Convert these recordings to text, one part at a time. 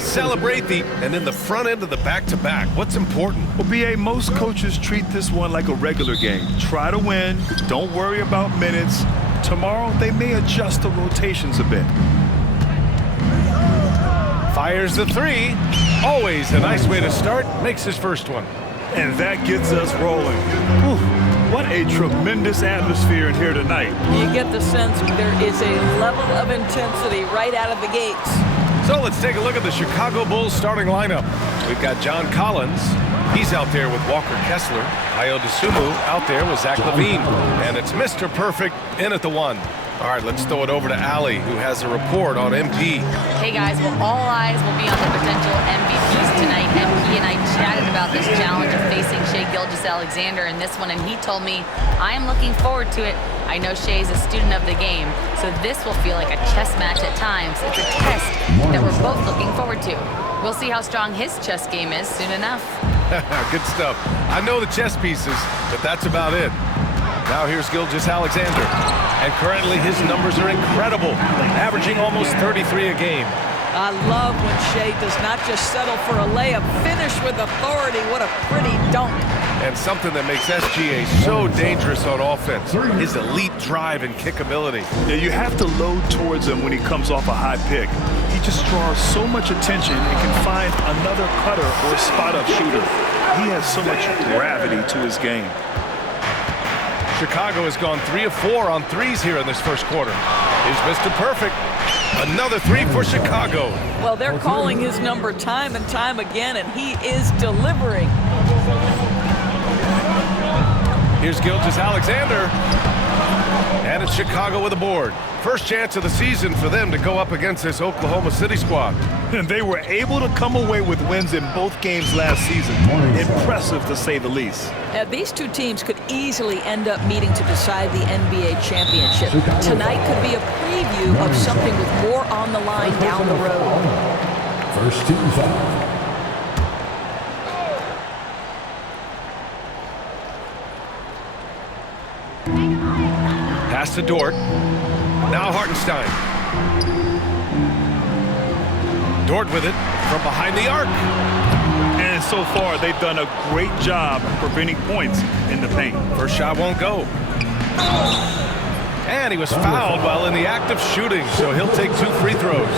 to celebrate and in the front end of the back-to-back. What's important? Well, BA, most coaches treat this one like a regular game. Try to win. Don't worry about minutes. Tomorrow, they may adjust the rotations a bit. Fires the three. Always a nice way to start. Makes his first one. And that gets us rolling. Whew. What a tremendous atmosphere in here tonight. You get the sense there is a level of intensity right out of the gates. So let's take a look at the Chicago Bulls starting lineup. We've got John Collins. He's out there with Walker Kessler. Ayo Dosunmu out there with Zach LaVine. And it's Mr. Perfect in at the 1. All right, let's throw it over to Allie, who has a report on MP. Hey guys, well, all eyes will be on the potential MVPs tonight. MP and I chatted about this challenge of facing Shai Gilgeous-Alexander in this one, and he told me, I am looking forward to it. I know Shai's a student of the game, so this will feel like a chess match at times. It's a test that we're both looking forward to. We'll see how strong his chess game is soon enough. Good stuff. I know the chess pieces, but that's about it. Now here's Gilgeous-Alexander, and currently his numbers are incredible, averaging almost 33 a game. I love when Shai does not just settle for a layup, finish with authority. What a pretty dunk. And something that makes SGA so dangerous on offense, his elite drive and kick ability. Yeah, you have to load towards him when he comes off a high pick. He just draws so much attention and can find another cutter or spot-up shooter. He has so much gravity to his game. Chicago has gone 3 of 4 on threes here in this first quarter. Here's Mr. Perfect. Another 3 for Chicago. Well, they're calling his number time and time again, and he is delivering. Here's Gilgeous-Alexander. And it's Chicago with a board. First chance of the season for them to go up against this Oklahoma City squad. And they were able to come away with wins in both games last season. Impressive, to say the least. These two teams could easily end up meeting to decide the NBA championship. Tonight could be a preview of something with more on the line down the road. First team foul. Pass to Dort. Now Hartenstein. Dort with it from behind the arc. And so far, they've done a great job preventing points in the paint. First shot won't go. And he was fouled while in the act of shooting, so he'll take 2 free throws.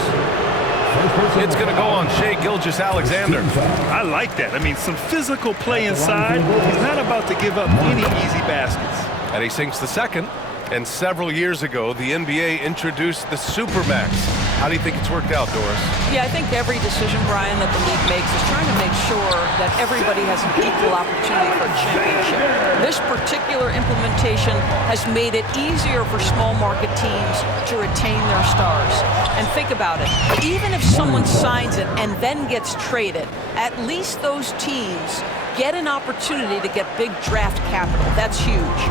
It's going to go on Shai Gilgeous-Alexander. I like that. I mean, some physical play inside. He's not about to give up any easy baskets. And he sinks the second. And several years ago, the NBA introduced the Supermax. How do you think it's worked out, Doris? Yeah, I think every decision, Brian, that the league makes is trying to make sure that everybody has an equal opportunity for a championship. This particular implementation has made it easier for small market teams to retain their stars. And think about it. Even if someone signs it and then gets traded, at least those teams get an opportunity to get big draft capital. That's huge.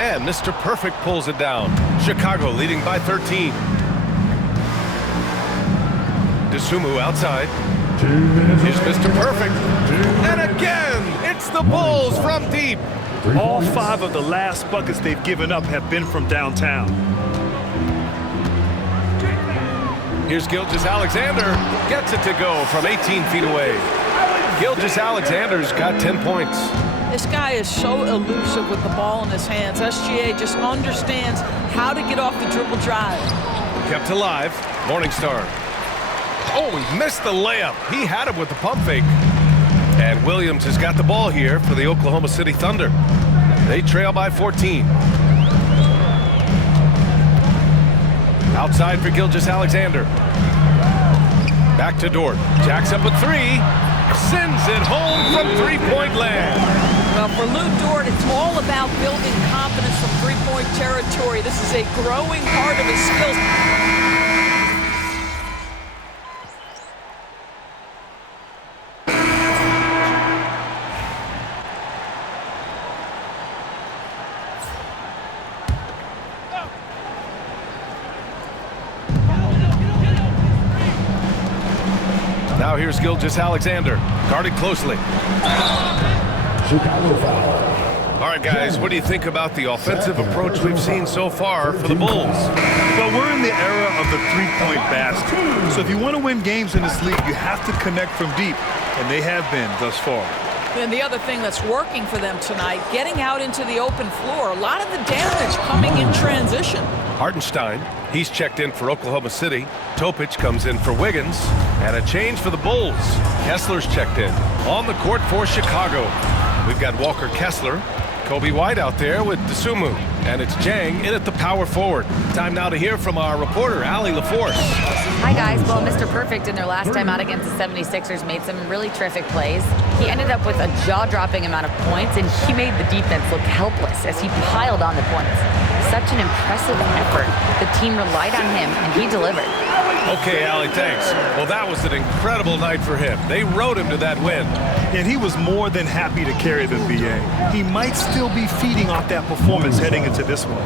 And Mr. Perfect pulls it down. Chicago leading by 13. Dosunmu outside. Here's Mr. Perfect. And again, it's the Bulls from deep. All 5 of the last buckets they've given up have been from downtown. Here's Gilgeous-Alexander. Gets it to go from 18 feet away. Gilgeous-Alexander's got 10 points. This guy is so elusive with the ball in his hands. SGA just understands how to get off the dribble drive. Kept alive. Morningstar. Oh, he missed the layup. He had it with the pump fake. And Williams has got the ball here for the Oklahoma City Thunder. They trail by 14. Outside for Gilgeous-Alexander. Back to Dort. Jacks up a 3. Sends it home from three-point land. Well, for Lou Dort, it's all about building confidence from three-point territory. This is a growing part of his skills. Now here's Gilgeous-Alexander, guarded closely. Chicago foul. All right, guys, what do you think about the offensive approach we've seen so far for the Bulls? Well, we're in the era of the three-point basket. So if you want to win games in this league, you have to connect from deep, and they have been thus far. And the other thing that's working for them tonight, getting out into the open floor. A lot of the damage coming in transition. Hartenstein, he's checked in for Oklahoma City. Topic comes in for Wiggins. And a change for the Bulls. Kessler's checked in. On the court for Chicago, we've got Walker Kessler. Kobe White out there with Dosunmu. And it's Jang in at the power forward. Time now to hear from our reporter, Allie LaForce. Hi, guys. Well, Mr. Perfect in their last time out against the 76ers made some really terrific plays. He ended up with a jaw-dropping amount of points, and he made the defense look helpless as he piled on the points. Such an impressive effort. The team relied on him, and he delivered. Okay, Allie, thanks. Well, that was an incredible night for him. They rode him to that win. And he was more than happy to carry them, B.A. He might still be feeding off that performance heading into this one.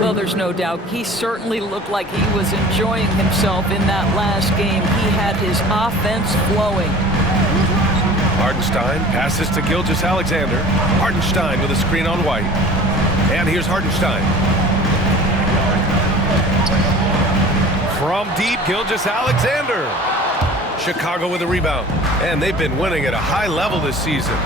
Well, there's no doubt. He certainly looked like he was enjoying himself in that last game. He had his offense flowing. Hartenstein passes to Gilgeous-Alexander. Hartenstein with a screen on White. And here's Hartenstein. From deep, Gilgeous-Alexander. Chicago with a rebound. And they've been winning at a high level this season.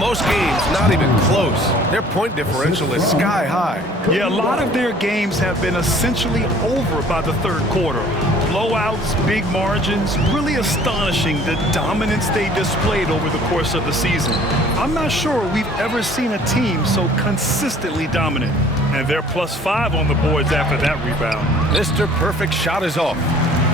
Most games not even close. Their point differential is sky high. Yeah, a lot of their games have been essentially over by the third quarter. Blowouts, big margins, really astonishing the dominance they displayed over the course of the season. I'm not sure we've ever seen a team so consistently dominant. And they're +5 on the boards after that rebound. Mr. Perfect shot is off.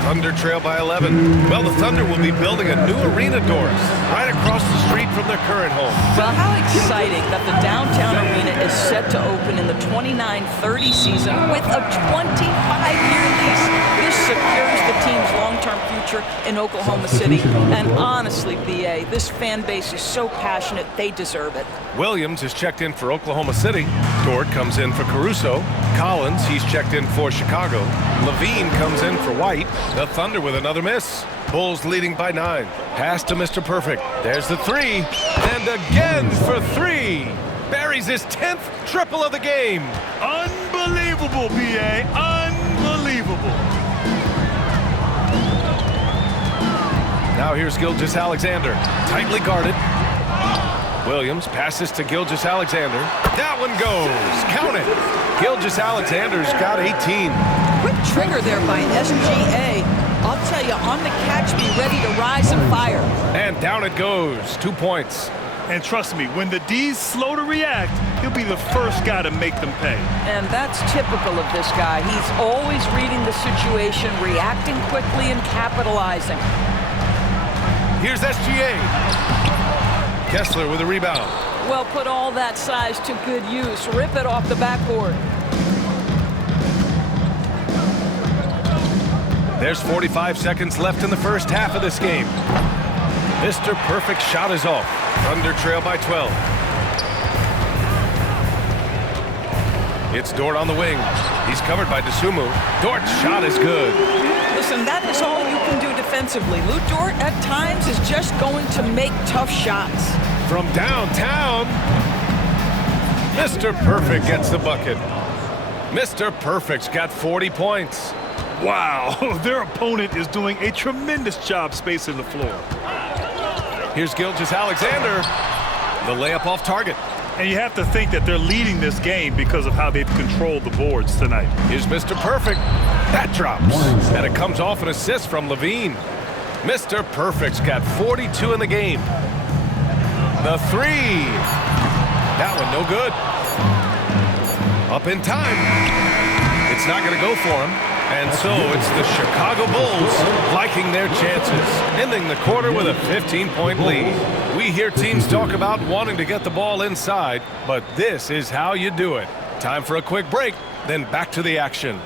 Thunder trail by 11. Well, the Thunder will be building a new arena, Doris, right across the street from their current home. Well, how exciting that the downtown arena is set to open in the 29-30 season with a 25-year lease. This secures the team's long-term future in Oklahoma City. And honestly, B.A., this fan base is so passionate, they deserve it. Williams is checked in for Oklahoma City. Dort comes in for Caruso. Collins, he's checked in for Chicago. Levine comes in for White. The Thunder with another miss. Bulls leading by 9. Pass to Mr. Perfect. There's the 3. And again for 3. Buries his 10th triple of the game. Unbelievable, B.A. Unbelievable. Now here's Gilgeous-Alexander. Tightly guarded. Williams passes to Gilgeous-Alexander. That one goes. Count it. Gilgeous-Alexander's got 18. Quick trigger there by SGA. I'll tell you, on the catch, be ready to rise and fire. And down it goes. 2 points. And trust me, when the D's slow to react, he'll be the first guy to make them pay. And that's typical of this guy. He's always reading the situation, reacting quickly, and capitalizing. Here's SGA. Kessler with a rebound. Well, put all that size to good use. Rip it off the backboard. There's 45 seconds left in the first half of this game. Mr. Perfect shot is off. Thunder trail by 12. It's Dort on the wing. He's covered by Dosunmu. Dort's shot is good. Listen, that is all you can do defensively. Lou Dort, at times, is just going to make tough shots. From downtown, Mr. Perfect gets the bucket. Mr. Perfect's got 40 points. Wow, their opponent is doing a tremendous job spacing the floor. Here's Gilgeous-Alexander. The layup off target. And you have to think that they're leading this game because of how they've controlled the boards tonight. Here's Mr. Perfect. That drops. And it comes off an assist from Levine. Mr. Perfect's got 42 in the game. The 3. That one no good. Up in time. It's not going to go for him. And so it's the Chicago Bulls liking their chances, ending the quarter with a 15-point lead. We hear teams talk about wanting to get the ball inside, but this is how you do it. Time for a quick break, then back to the action.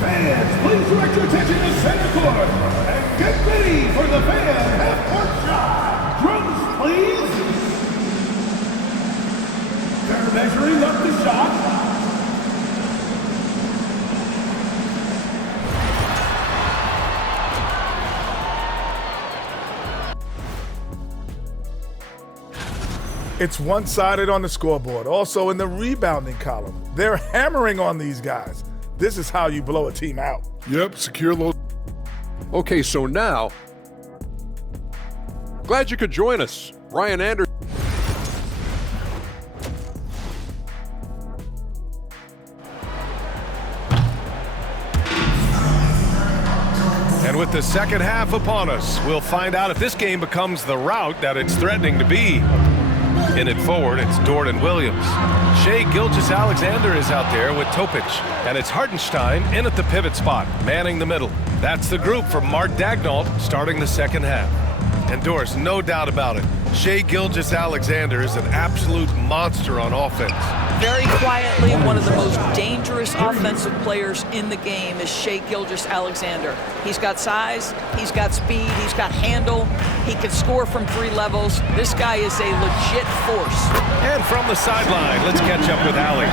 Fans, please direct your attention to center court and get ready for the fan half-court shot. Drums, please. They're measuring up the shot. It's one-sided on the scoreboard. Also in the rebounding column. They're hammering on these guys. This is how you blow a team out. Yep, secure low. Okay, so now, glad you could join us. Ryan Anderson. And with the second half upon us, we'll find out if this game becomes the rout that it's threatening to be. In it forward, it's Dort and Williams. Shai Gilgeous-Alexander is out there with Topic. And it's Hartenstein in at the pivot spot, manning the middle. That's the group for Mark Daigneault starting the second half. And Doris, no doubt about it, Shai Gilgeous-Alexander is an absolute monster on offense. Very quietly, one of the most dangerous offensive players in the game is Shai Gilgeous-Alexander. He's got size, he's got speed, he's got handle, he can score from 3 levels. This guy is a legit force. And from the sideline, let's catch up with Allie.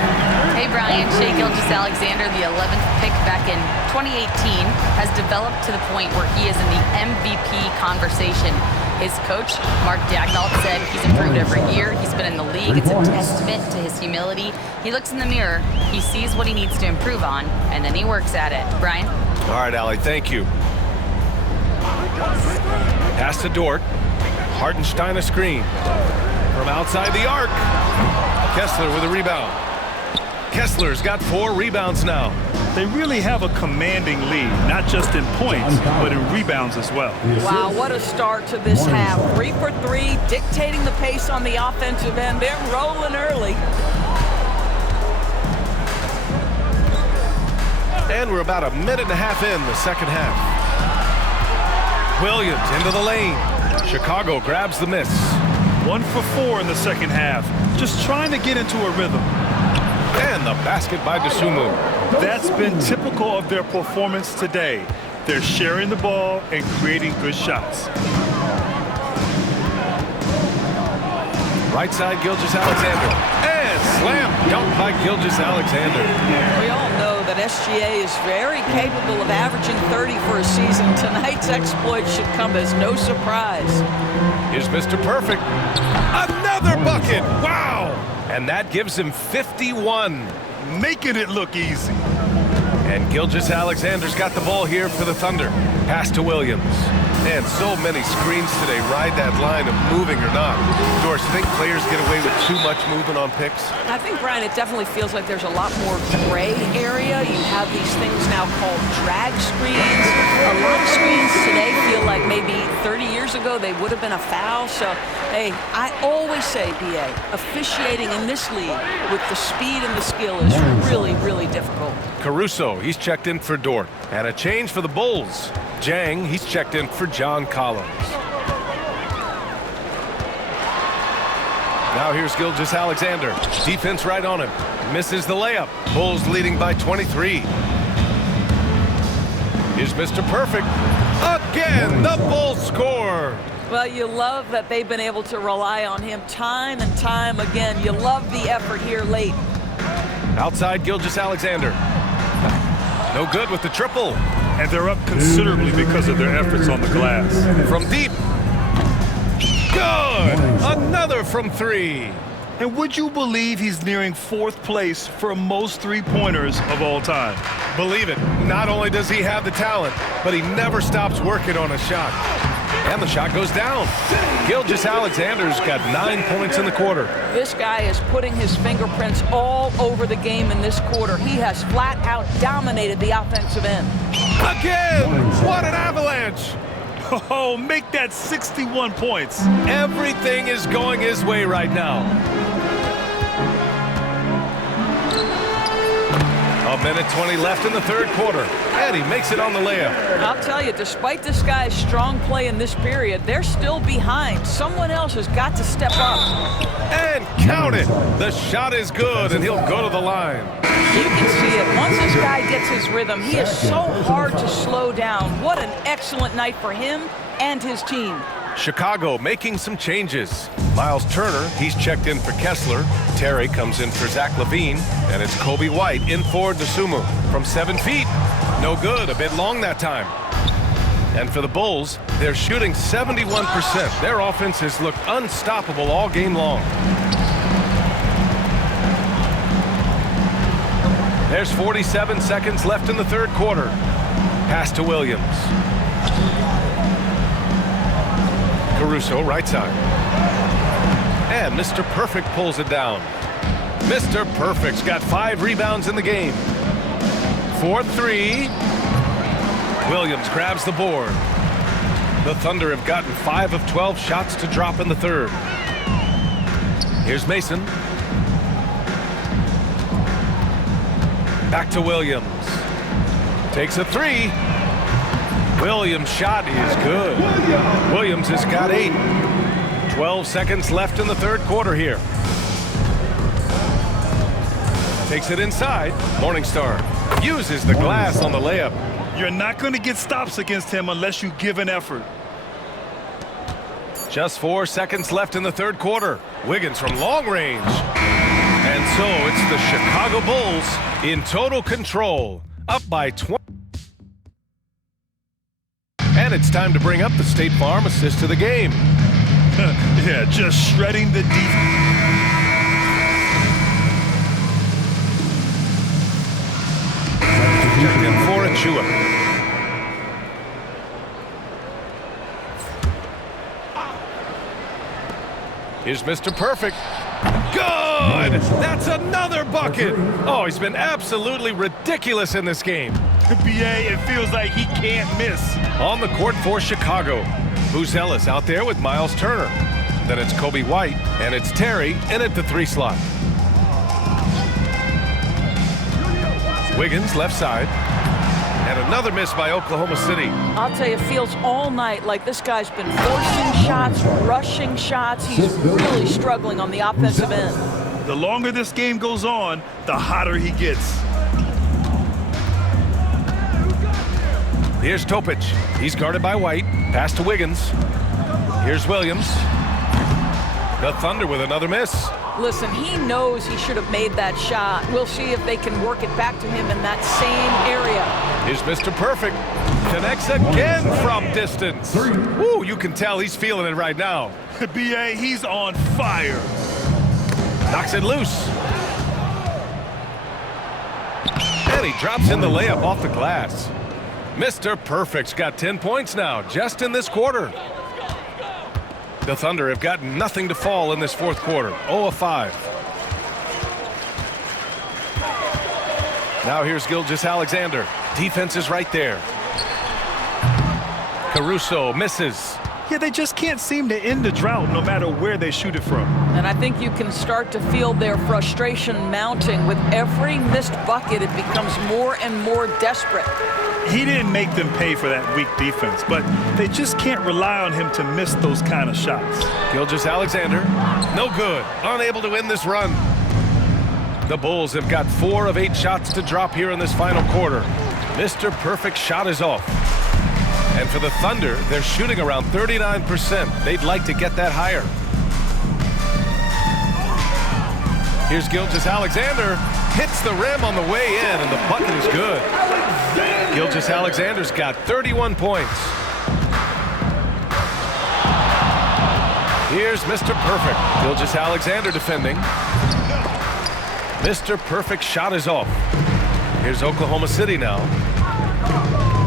Hey, Brian. Shai Gilgeous-Alexander, the 11th pick back in 2018, has developed to the point where he is in the MVP conversation. His coach, Mark Daigneault, said he's improved every year. He's been in the league. It's a testament to his humility. He looks in the mirror, he sees what he needs to improve on, and then he works at it. Brian? All right, Allie, thank you. Pass to Dort. Hartenstein a screen. From outside the arc. Kessler with a rebound. Kessler's got 4 rebounds now. They really have a commanding lead, not just in points, but in rebounds as well. Wow, what a start to this half. 3 for 3, dictating the pace on the offensive end. They're rolling early. And we're about a minute and a half in the second half. Williams into the lane. Chicago grabs the miss. 1 for 4 in the second half. Just trying to get into a rhythm. And the basket by Dosunmu. That's been typical of their performance today. They're sharing the ball and creating good shots. Right side, Gilgeous-Alexander. And slam dunk by Gilgeous-Alexander. We all know that SGA is very capable of averaging 30 for a season. Tonight's exploit should come as no surprise. Here's Mr. Perfect. Another bucket. Wow. And that gives him 51. Making it look easy. And Gilgeous-Alexander's got the ball here for the Thunder. Pass to Williams. Man, so many screens today. Ride that line of moving or not. Doris, think players get away with too much movement on picks? I think, Brian, it definitely feels like there's a lot more gray area. You have these things now called drag screens. A lot of screens today feel like maybe 30 years ago they would have been a foul. So, hey, I always say, BA, officiating in this league with the speed and the skill is really, really difficult. Caruso, he's checked in for Dort. And a change for the Bulls. Jang, he's checked in for John Collins. Now here's Gilgeous-Alexander. Defense right on him. Misses the layup. Bulls leading by 23. Here's Mr. Perfect. Again, the Bulls score. Well, you love that they've been able to rely on him time and time again. You love the effort here late. Outside Gilgeous-Alexander. No good with the triple. And they're up considerably because of their efforts on the glass. From deep. Good! Another from 3. And would you believe he's nearing 4th place for most 3-pointers of all time? Believe it. Not only does he have the talent, but he never stops working on a shot. And the shot goes down. Gilgeous-Alexander's got 9 points in the quarter. This guy is putting his fingerprints all over the game in this quarter. He has flat out dominated the offensive end. Again! What an avalanche! Oh, make that 61 points. Everything is going his way right now. A minute 20 left in the third quarter. And he makes it on the layup. I'll tell you, despite this guy's strong play in this period, they're still behind. Someone else has got to step up. And count it. The shot is good, and he'll go to the line. You can see it. Once this guy gets his rhythm, he is so hard to slow down. What an excellent night for him and his team. Chicago making some changes. Miles Turner, he's checked in for Kessler. Terry comes in for Zach LaVine. And it's Kobe White in for Dosunmu from 7 feet. No good, a bit long that time. And for the Bulls, they're shooting 71%. Their offense has looked unstoppable all game long. There's 47 seconds left in the third quarter. Pass to Williams. Caruso, right side. And Mr. Perfect pulls it down. Mr. Perfect's got 5 rebounds in the game. 4-3. Williams grabs the board. The Thunder have gotten 5 of 12 shots to drop in the third. Here's Mason. Back to Williams. Takes a 3. Williams' shot is good. Williams has got 8. 12 seconds left in the third quarter here. Takes it inside. Morningstar uses the glass on the layup. You're not going to get stops against him unless you give an effort. Just 4 seconds left in the third quarter. Wiggins from long range. And so it's the Chicago Bulls in total control, up by 20. And it's time to bring up the State Farm assist to the game. Yeah, just shredding the defense. Checked in for Achua. Here's Mr. Perfect. Good! That's another bucket! Oh, he's been absolutely ridiculous in this game. BA, it feels like he can't miss. On the court for Chicago. Buzelis out there with Miles Turner. Then it's Kobe White, and it's Terry in at the 3 slot. Wiggins left side. And another miss by Oklahoma City. I'll tell you, it feels all night like this guy's been forcing shots, rushing shots. He's really struggling on the offensive end. The longer this game goes on, the hotter he gets. Here's Topic. He's guarded by White. Pass to Wiggins. Here's Williams. The Thunder with another miss. Listen, he knows he should have made that shot. We'll see if they can work it back to him in that same area. Here's Mr. Perfect. Connects again from distance. Woo, you can tell he's feeling it right now. BA, he's on fire. Knocks it loose. And he drops in the layup off the glass. Mr. Perfect's got 10 points now, just in this quarter. The Thunder have got nothing to fall in this fourth quarter. 0 of 5. Now here's Gilgeous-Alexander. Defense is right there. Caruso misses. Yeah, they just can't seem to end the drought no matter where they shoot it from. And I think you can start to feel their frustration mounting. With every missed bucket, it becomes more and more desperate. He didn't make them pay for that weak defense, but they just can't rely on him to miss those kind of shots. Gilgeous-Alexander, no good. Unable to win this run. The Bulls have got 4 of 8 shots to drop here in this final quarter. Mr. Perfect shot is off. And for the Thunder, they're shooting around 39%. They'd like to get that higher. Here's Gilgeous-Alexander. Hits the rim on the way in, and the bucket is good. Gilgeous-Alexander's got 31 points. Here's Mr. Perfect. Gilgeous-Alexander defending. Mr. Perfect shot is off. Here's Oklahoma City now.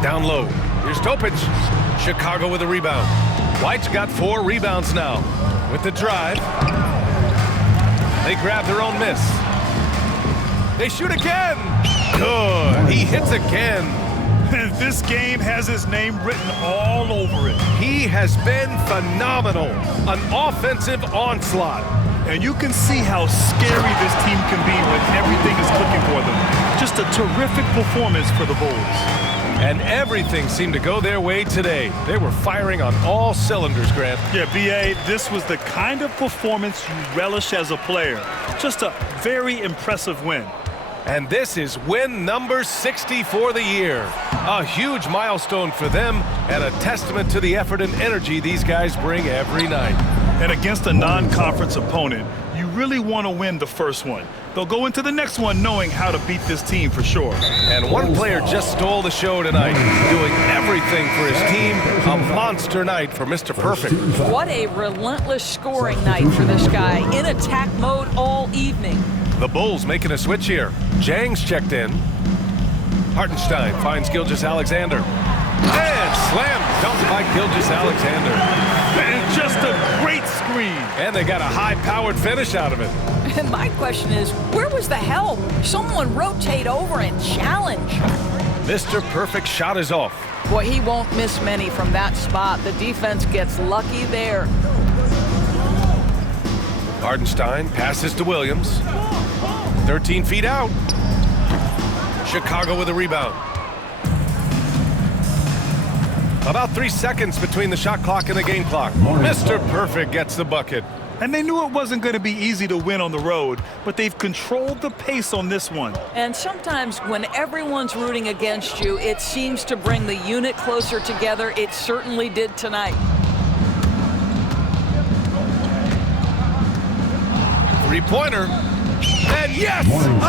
Down low. Here's Topic. Chicago with a rebound. White's got 4 rebounds now. With the drive. They grab their own miss. They shoot again. Good. He hits again. And this game has his name written all over it. He has been phenomenal. An offensive onslaught. And you can see how scary this team can be when everything is clicking for them. Just a terrific performance for the Bulls. And everything seemed to go their way today. They were firing on all cylinders, Grant. Yeah, B.A., this was the kind of performance you relish as a player. Just a very impressive win. And this is win number 60 for the year. A huge milestone for them and a testament to the effort and energy these guys bring every night. And against a non-conference opponent, you really want to win the first one. They'll go into the next one knowing how to beat this team for sure. And one player just stole the show tonight, doing everything for his team. A monster night for Mr. Perfect. What a relentless scoring night for this guy. In attack mode all evening. The Bulls making a switch here. Jang's checked in. Hartenstein finds Gilgeous-Alexander. And slam dunk by Gilgeous-Alexander. And just a great screen. And they got a high-powered finish out of it. And my question is, where was the help? Someone rotate over and challenge. Mr. Perfect shot is off. Boy, he won't miss many from that spot. The defense gets lucky there. Hartenstein passes to Williams. 13 feet out. Chicago with a rebound. About 3 seconds between the shot clock and the game clock. Mr. Perfect gets the bucket. And they knew it wasn't going to be easy to win on the road, but they've controlled the pace on this one. And sometimes when everyone's rooting against you, it seems to bring the unit closer together. It certainly did tonight. Three-pointer. And yes,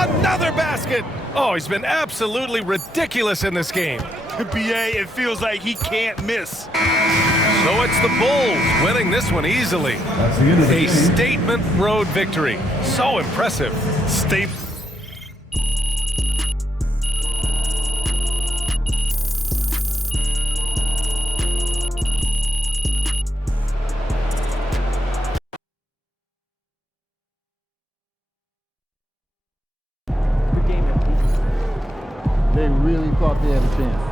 another basket. Oh, he's been absolutely ridiculous in this game. BA, it feels like he can't miss. So it's the Bulls winning this one easily. A statement road victory. So impressive. They really thought they had a chance.